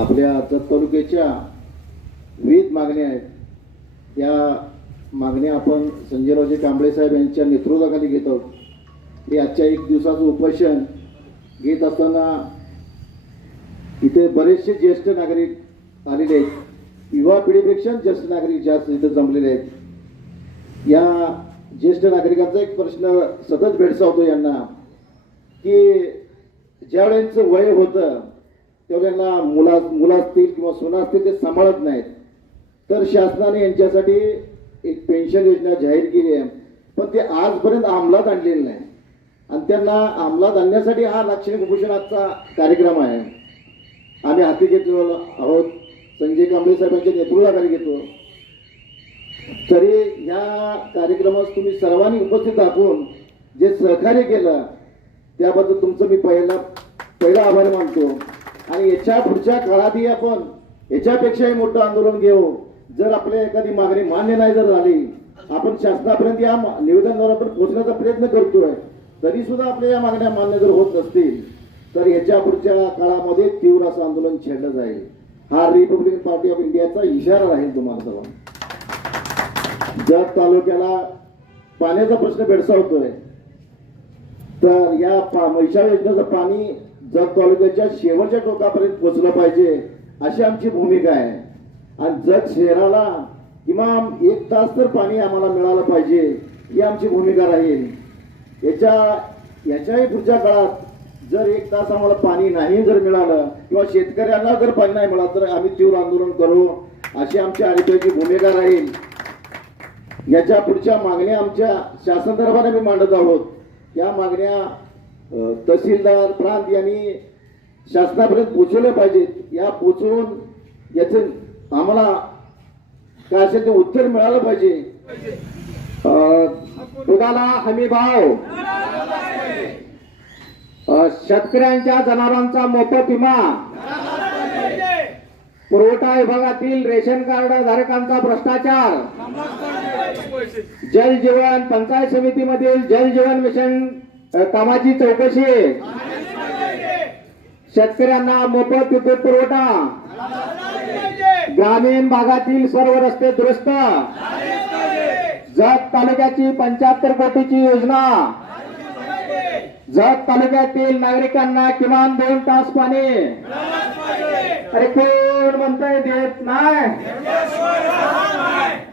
आपल्या जत तालुक्याच्या विविध मागण्या आहेत. या मागण्या आपण संजयरावजी कांबळे साहेब यांच्या नेतृत्वाखाली घेत आहोत. हे आजच्या एक दिवसाचं उपोषण घेत असताना इथे बरेचसे ज्येष्ठ नागरिक आलेले आहेत. युवा पिढीपेक्षा ज्येष्ठ नागरिक जास्त इथं जमलेले आहेत. या ज्येष्ठ नागरिकांचा एक प्रश्न सतत भेडसावतो यांना की ज्या वेळेचं वय होतं तेवढ्यांना मुला मुलं असतील किंवा सुना असतील ते सांभाळत नाहीत. तर शासनाने यांच्यासाठी एक पेन्शन योजना जाहीर केली आहे. पण ते आजपर्यंत अंमलात आणलेलं नाही. आणि त्यांना अंमलात आणण्यासाठी हा लाक्षणिक कुपोषण आजचा कार्यक्रम आहे. आम्ही हाती घेतलो आहोत. संजय कांबळे साहेबांच्या नेतृत्वाखाली घेतो. तरी या कार्यक्रमास तुम्ही सर्वांनी उपस्थित दाखवून जे सहकार्य केलं त्याबद्दल तुमचं मी पहिला पहिला आभार मानतो. आणि याच्या पुढच्या काळातही आपण याच्यापेक्षाही मोठं आंदोलन घेऊ. जर आपल्या एखादी मागणी मान्य नाही जर झाली आपण शासनापर्यंत या निवेदनावर आपण पोहोचण्याचा प्रयत्न करतोय तरी सुद्धा आपल्या या मागण्या मान्य जर होत नसतील तर याच्या पुढच्या काळामध्ये तीव्र असं आंदोलन छेडलं जाईल. हा रिपब्लिकन पार्टी ऑफ इंडियाचा इशारा राहील तुम्हाला सर्व जत तालुक्याला पाण्याचा प्रश्न भेडसावतोय. तर या पा योजनेचं पाणी जत तालुक्याच्या शेवटच्या टोकापर्यंत पोहोचलं पाहिजे अशी आमची भूमिका आहे. आणि जत शहराला किमान एक तास तर पाणी आम्हाला मिळालं पाहिजे ही आमची भूमिका राहील. याच्या याच्याही पुढच्या काळात जर एक तास आम्हाला पाणी नाही जर मिळालं किंवा शेतकऱ्यांना जर पाणी नाही मिळालं तर आम्ही तीव्र आंदोलन करू अशी आमची आरोग्याची भूमिका राहील. याच्या पुढच्या मागण्या आमच्या शासन दरबाराने मी मांडत आहोत. या मागण्या तहसीलदार प्रांत यांनी शासनापर्यंत पोचवले पाहिजेत या पोचवून याचे आम्हाला काय असेल ते उत्तर मिळालं पाहिजे. दुधाला हमी भाव. शेतकऱ्यांच्या जनावरांचा मोफत विमा. पुरवठा विभागातील रेशन कार्ड धारकांचा भ्रष्टाचार. जल जीवन पंचायत समितीमधील जल जीवन मिशन कामाची चौकशी. शेतकऱ्यांना मोफत विद्युत पुरवठा. ग्रामीण भागातील सर्व रस्ते दुरुस्त. जत तालुक्याची पंच्याहत्तर कोटीची योजना. जत तालुक्यातील नागरिकांना किमान दोन तास पाणी. अरे कोण म्हणताय देत नाही?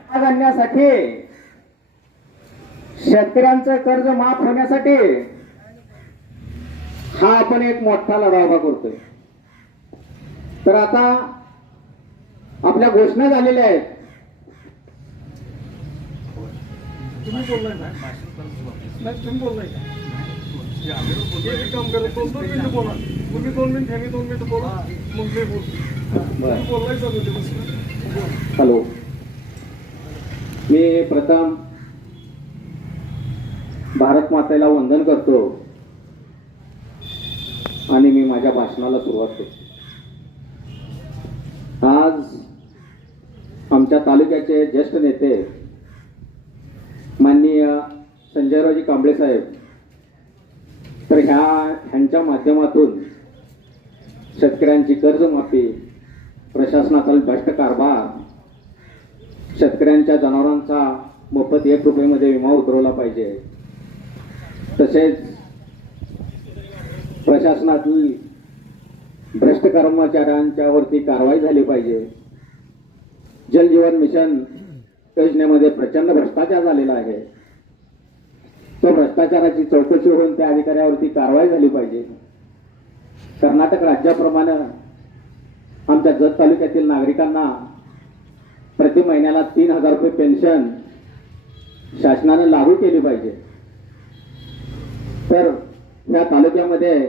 आणण्यासाठी शेतकऱ्यांचं कर्ज माफ होण्यासाठी हा आपण एक मोठा लढा उभा करतोय. तर आता आपल्या घोषणा झालेल्या आहेत. हॅलो. मी प्रथम भारत मातेला वंदन करतो. आणि मी माझ्या भाषणाला सुरुवात करतो. आज आमच्या तालुक्याचे ज्येष्ठ नेते माननीय संजयरावजी कांबळे साहेब तर ह्या ह्यांच्या माध्यमातून शेतकऱ्यांची कर्जमाफी प्रशासनाचा भ्रष्ट कारभार शेतकऱ्यांच्या जनावरांचा मोफत एक रुपयेमध्ये विमा उतरवला पाहिजे. तसेच प्रशासनातील भ्रष्ट कर्मचाऱ्यांच्यावरती कारवाई झाली पाहिजे. जल जीवन मिशन योजनेमध्ये प्रचंड भ्रष्टाचार झालेला आहे. तो भ्रष्टाचाराची चौकशी होऊन त्या अधिकाऱ्यावरती कारवाई झाली पाहिजे. कर्नाटक राज्याप्रमाणे आमच्या जत तालुक्यातील नागरिकांना प्रति महिन्याला तीन हजार रुपये पेन्शन शासनाने लागू केली पाहिजे. तर या तालुक्यामध्ये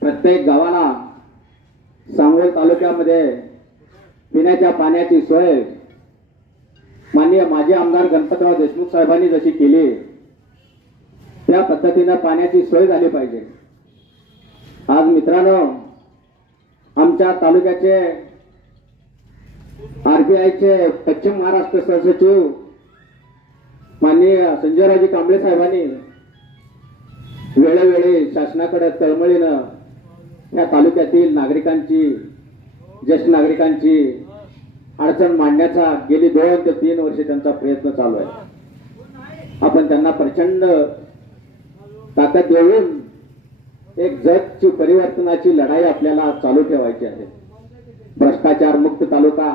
प्रत्येक गावाला सांगोल तालुक्यामध्ये पिण्याच्या पाण्याची सोय माननीय माजी आमदार गणपतराव देशमुख साहेबांनी जशी केली त्या पद्धतीनं पाण्याची सोय झाली पाहिजे. आज मित्रांनो आमच्या तालुक्याचे आरबीआयचे पश्चिम महाराष्ट्र सहसचिव माननीय संजयराजी कांबळे साहेबांनी वेळोवेळी शासनाकडे तळमळीनं या तालुक्यातील नागरिकांची ज्येष्ठ नागरिकांची अडचण मांडण्याचा गेली दोन ते तीन वर्षे त्यांचा प्रयत्न चालू आहे. आपण त्यांना प्रचंड ताकद देऊन एक जगची परिवर्तनाची लढाई आपल्याला चालू ठेवायची आहे. भ्रष्टाचार मुक्त तालुका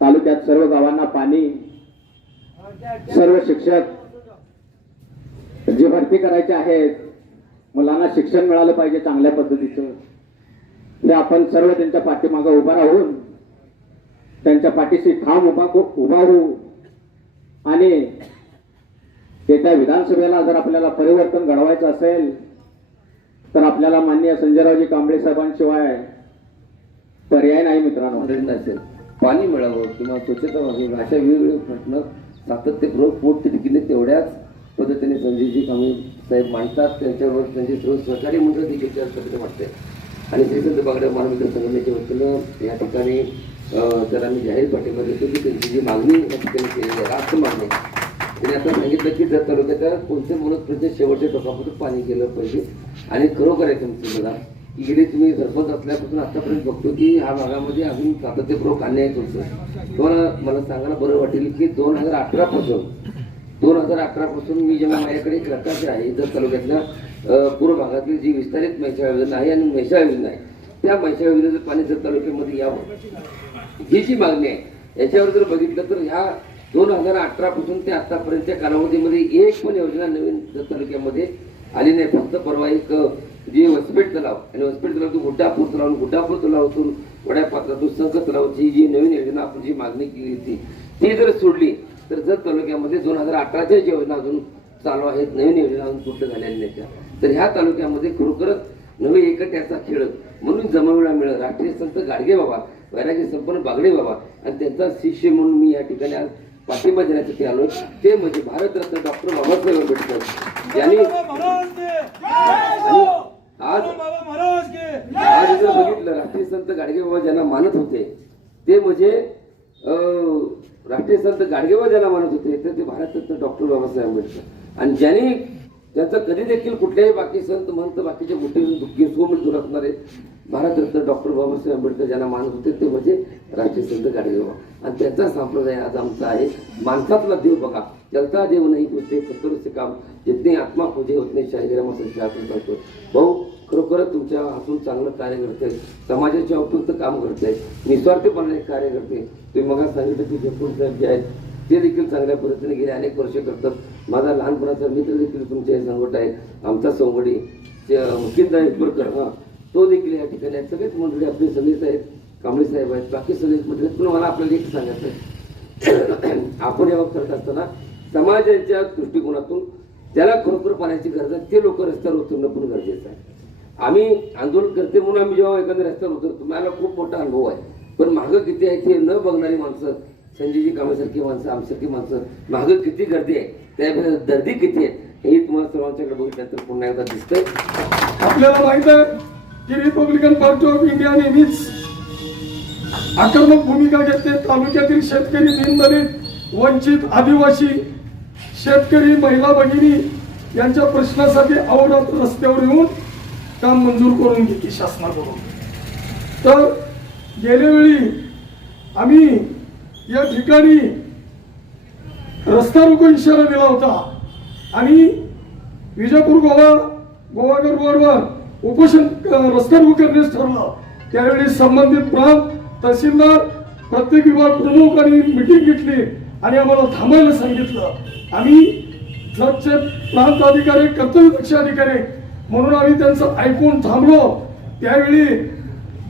तालुक्यात सर्व गावांना पाणी सर्व शिक्षक जे भरती करायचे आहेत मुलांना शिक्षण मिळालं पाहिजे चांगल्या पद्धतीचं. ते आपण सर्व त्यांच्या पाठीमागं उभा राहून त्यांच्या पाठीशी ठाम उभा उभा होऊ. आणि येत्या विधानसभेला जर आपल्याला परिवर्तन घडवायचं असेल तर आपल्याला माननीय संजयरावजी कांबळे साहेबांशिवाय पर्याय नाही मित्रांनो. असेल पाणी मिळावं किंवा स्वच्छता व्हावी अशा वेगवेगळे प्रश्न सातत्यपूर्वक पोटतिडकीने तेवढ्याच पद्धतीने संजयजी कांबळे साहेब मांडतात त्यांच्यावर त्यांचे सर्व सहकारी मंडळ देखील त्या पद्धतीने वाटते आणि श्रीसंत बागडे महाराष्ट्र संघटनेच्या वतीनं या ठिकाणी त्याला मी जाहीर पाठिंबा देतो की त्यांची जी मागणी या ठिकाणी केलेली आहे रास्त मागणी. त्यांनी आता सांगितलं की जर तालुक्याच्या कोणत्या मुलं शेवटच्या टोकापासून पाणी केलं पाहिजे. आणि खरोखर आहे तुमचं मला की गेले तुम्ही सरपंच असल्यापासून आतापर्यंत बघतो की ह्या भागामध्ये अजून सातत्यपूर्वक अन्याय होतो तुम्हाला मला सांगायला बरं वाटेल की दोन हजार अठरापासून दोन हजार अकरा पासून मी जेव्हा माझ्याकडे एक आहे जर तालुक्यातल्या पूर्व भागातली जी विस्तारित मैशाळ योजना आहे आणि मैशाळ योजना आहे त्या मैशाळ योजनेचं पाणी जर तालुक्यामध्ये यावं ही जी मागणी आहे याच्यावर जर बघितलं तर ह्या दोन हजार अठरा पासून ते आतापर्यंतच्या कालावधीमध्ये एक पण योजना नवीन जर तालुक्यामध्ये आली नाही फक्त परवा एक जे वसपेट तलाव आणि वसपेट तलावातून गुड्डापूर तलाव गुड्डापूर तलावातून वड्यापात्रातून संख तलावाची जी नवीन योजना आपण जी मागणी केली होती ती जर सोडली तर जर तालुक्यामध्ये दोन हजार अठराच्या योजना अजून चालू आहेत नवीन योजना अजून पूर्ण झालेल्या नाही त्या तर ह्या तालुक्यामध्ये खरोखरच नवे एकट्याचा खेळ म्हणून जमावेळा मिळत राष्ट्रीय संत गाडगे बाबा वैरागी संपन्न बागडे बाबा आणि त्यांचा शिष्य म्हणून मी या ठिकाणी आज पाठिंबा देण्यासाठी आलोय. ते म्हणजे भारतरत्न डॉक्टर बाबासाहेब आंबेडकर यांनी आणि आज आज जर बघितलं राष्ट्रीय संत गाडगे बाबा ज्यांना मानत होते ते म्हणजे राष्ट्रीय संत गाडगेबा ज्यांना मानत होते तर ते भारतरत्न डॉक्टर बाबासाहेब आंबेडकर. आणि ज्यांनी त्यांचा कधी देखील कुठल्याही बाकी संत म्हणत बाकीच्या गोष्टी दुःखी सोमल दूर असणारे भारतरत्न डॉक्टर बाबासाहेब आंबेडकर ज्यांना मानत होते ते म्हणजे राष्ट्रीय संत गाडगेबा आणि त्यांचा संप्रदाय आज आमचा आहे. माणसातला देव बघा. चलता देव नाही होते कतरचे काम. जितने आत्मा पूजे होत नाही शाहिराम असं आपण सांगतो भाऊ खरोखरच तुमच्या हातून चांगलं कार्य करते समाजाच्या उपयुक्त काम करते निस्वार्थीपणाने कार्य करते तुम्ही मग सांगितलं की जपूर साहेब जे आहेत ते देखील चांगल्या पद्धतीने गेले. अनेक वर्षे करतात. माझा लहानपणाचा मित्र देखील तुमच्या संघट आहे आमचा सोंगडी मुकिंदा एकबरकर हा तो देखील या ठिकाणी आहे सगळेच मंडळी आपले सगळेच आहेत कांबळे साहेब आहेत. बाकी सगळेच मंडळी आहेत. पण मला आपल्याला एक सांगायचं आहे. आपण जेव्हा करत असताना समाजाच्या दृष्टिकोनातून ज्याला खरोखर पाण्याची गरज आहे. ते लोक रस्त्यावर उतरणं पण गरजेचं आहे. आम्ही आंदोलन करते म्हणून आम्ही जेव्हा एखाद्या रस्त्यावर उतरतो मला खूप मोठा अनुभव आहे. पण मागं किती आहे ते न बघणारी माणसं संजयजी कामासारखी माणसं आमसारखी माणसं मागं किती गर्दी आहे त्यापेक्षा दर्दी किती आहे हे तुम्हाला सर्वांच्याकडे बघितल्यानंतर पुन्हा एकदा दिसतंय. आपल्याला माहीत आहे की रिपब्लिकन पार्टी ऑफ इंडिया नेहमीच आक्रमक भूमिका घेते. तालुक्यातील शेतकरी दिनदलित वंचित आदिवासी शेतकरी महिला भगिनी यांच्या प्रश्नासाठी अवरात्र रस्त्यावर येऊन काम मंजूर करून घेते शासनाकडून. तर गेल्यावेळी आम्ही या ठिकाणी रस्ता रोको इशारा दिला होता. आणि विजापूर गोवा गोवागर रोडवर उपोषण रस्ता रोको करण्यास ठरलं. त्यावेळी संबंधित प्रांत तहसीलदार प्रत्येक विभाग प्रमुखांनी मीटिंग मिटिंग घेतली आणि आम्हाला थांबायला सांगितलं. आम्ही जतचे प्रांत अधिकारी कर्तव्यदक्ष अधिकारी म्हणून आम्ही त्यांचं ऐकून थांबलो. त्यावेळी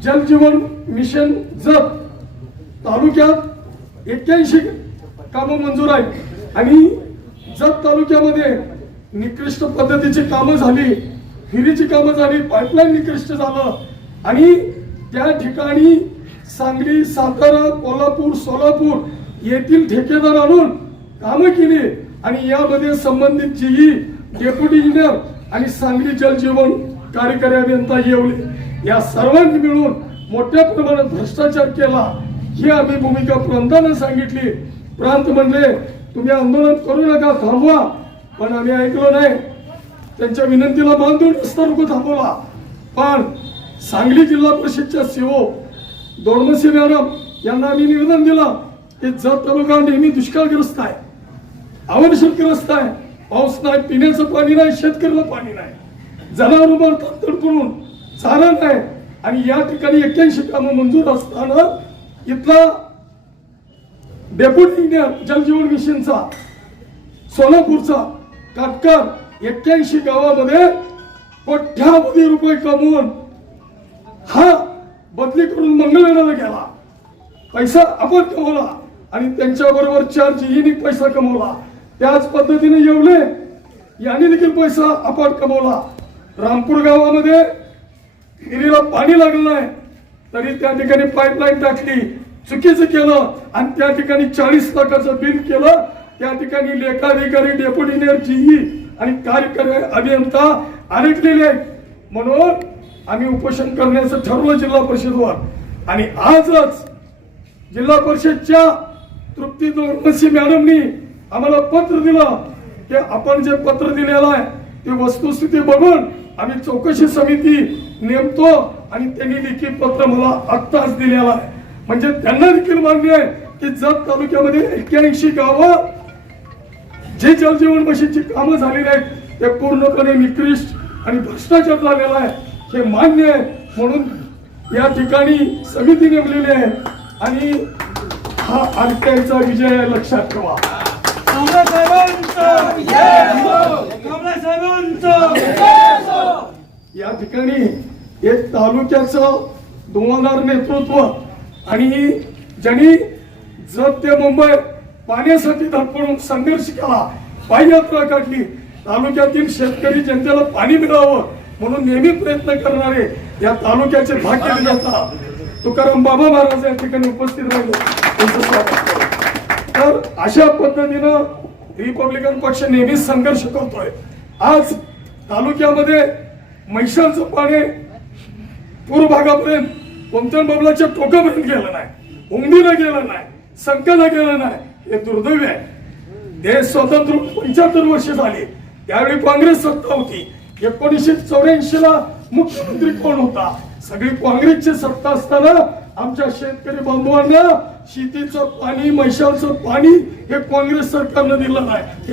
जलजीवन मिशन जप. तालुक्यात एक्क्याऐंशी कामं मंजूर आहेत. आणि जत तालुक्यामध्ये निकृष्ट पद्धतीची कामं झाली. हिरीची कामं झाली. पाईपलाईन निकृष्ट झालं. आणि त्या ठिकाणी सांगली सातारा कोल्हापूर सोलापूर येथील ठेकेदार आणून कामं केली. आणि यामध्ये संबंधित जीई डेप्युटी इंजिनियर आणि सांगली जलजीवन कार्यकारी अभियंता येवले. या सर्वांनी मिळून मोठ्या प्रमाणात भ्रष्टाचार केला. ही आम्ही भूमिका प्रांतानं सांगितली. प्रांत म्हणले तुम्ही आंदोलन करू नका थांबवा. पण आम्ही ऐकलो नाही. त्यांच्या विनंतीला मान देऊन रस्ता रोको थांबवला. पण सांगली जिल्हा परिषदच्या सीओ दोडमसी मॅडम यांना आम्ही निवेदन दिलं की जत तालुका नेहमी दुष्काळग्रस्त आहे. आवश्यकग्रस्त आहे. पाऊस नाही पिण्याचं पाणी नाही शेतकऱ्याला पाणी नाही. जनावर मरतात तडफडून. चालत नाही. आणि या ठिकाणी एक्क्याऐंशी कामं मंजूर असताना इथला डेप्युटी इंजिनियर जलजीवन मिशनचा सोलापूरचा काटकर एक्क्याऐंशी गावामध्ये कोट्यावधी रुपये कमवून हा बदली करून मंगळवेढाला गेला. पैसा आपण कमवला आणि त्यांच्याबरोबर चार जीईनी पैसा कमवला. त्याच पद्धतीने येवले यांनी देखील पैसा आपण कमवला. रामपूर गावामध्ये विहिरीला पाणी लागलं नाही तरी त्या ठिकाणी पाईपलाईन टाकली. चुकीचं केलं. आणि त्या ठिकाणी चाळीस लाखाचं बिल केलं. त्या ठिकाणी लेखाधिकारी डेप्युटी इंजिनियर जीई आणि कार्यकारी अभियंता अडकलेले आहेत. म्हणून आम्ही उपोषण करण्याचं ठरवलं जिल्हा परिषदवर. आणि आजच जिल्हा परिषदच्या तृप्ती दोरमसी मॅडमनी आम्हाला पत्र दिलं. की आपण जे पत्र दिलेलं आहे ते वस्तुस्थिती बघून आम्ही चौकशी समिती नेमतो आणि त्यांनी लिखित पत्र मला आत्ताच दिलेलं आहे. म्हणजे त्यांना देखील मान्य आहे की जत तालुक्यामध्ये एक्क्याऐंशी गावं जे जलजीवन मिशनची कामं झालेली आहेत ते पूर्णपणे निकृष्ट आणि भ्रष्टाचार झालेला आहे हे मान्य आहे. म्हणून या ठिकाणी समिती नेमलेली आहे आणि हा आरटीआयचा विजय लक्षात ठेवा. साहेबांचं. या ठिकाणी एक तालुक्याचं धुवाधार नेतृत्व आणि ज्यांनी जत ते मुंबई पाण्यासाठी धडपडून संघर्ष केला पाययात्रा काढली. तालुक्यातील शेतकरी जनतेला पाणी मिळावं म्हणून नेहमी प्रयत्न करणारे या तालुक्याचे भाग्य जातात तुकाराम बाबा महाराज या ठिकाणी उपस्थित राहिले. त्यांचं स्वागत तर अशा पद्धतीनं रिपब्लिकन पक्ष नेहमीच संघर्ष करतोय. आज तालुक्यामध्ये महिषांचं पाणी पूर्व भागापर्यंत कोणत्या बबलाच्या टोकापर्यंत गेलं नाही. उंगलीला गेलं नाही. संकला गेलं नाही. हे दुर्दैव आहे. देश स्वतंत्र पंच्याहत्तर वर्ष झाली. त्यावेळी काँग्रेस सत्ता होती. एकोणीसशे चौऱ्याऐंशी ला मुख्यमंत्री कोण होता? सगळी काँग्रेसची सत्ता असताना आमच्या शेतकरी बांधवांना शेतीचं पाणी म्हैशाचं पाणी हे काँग्रेस सरकारनं दिलं नाही.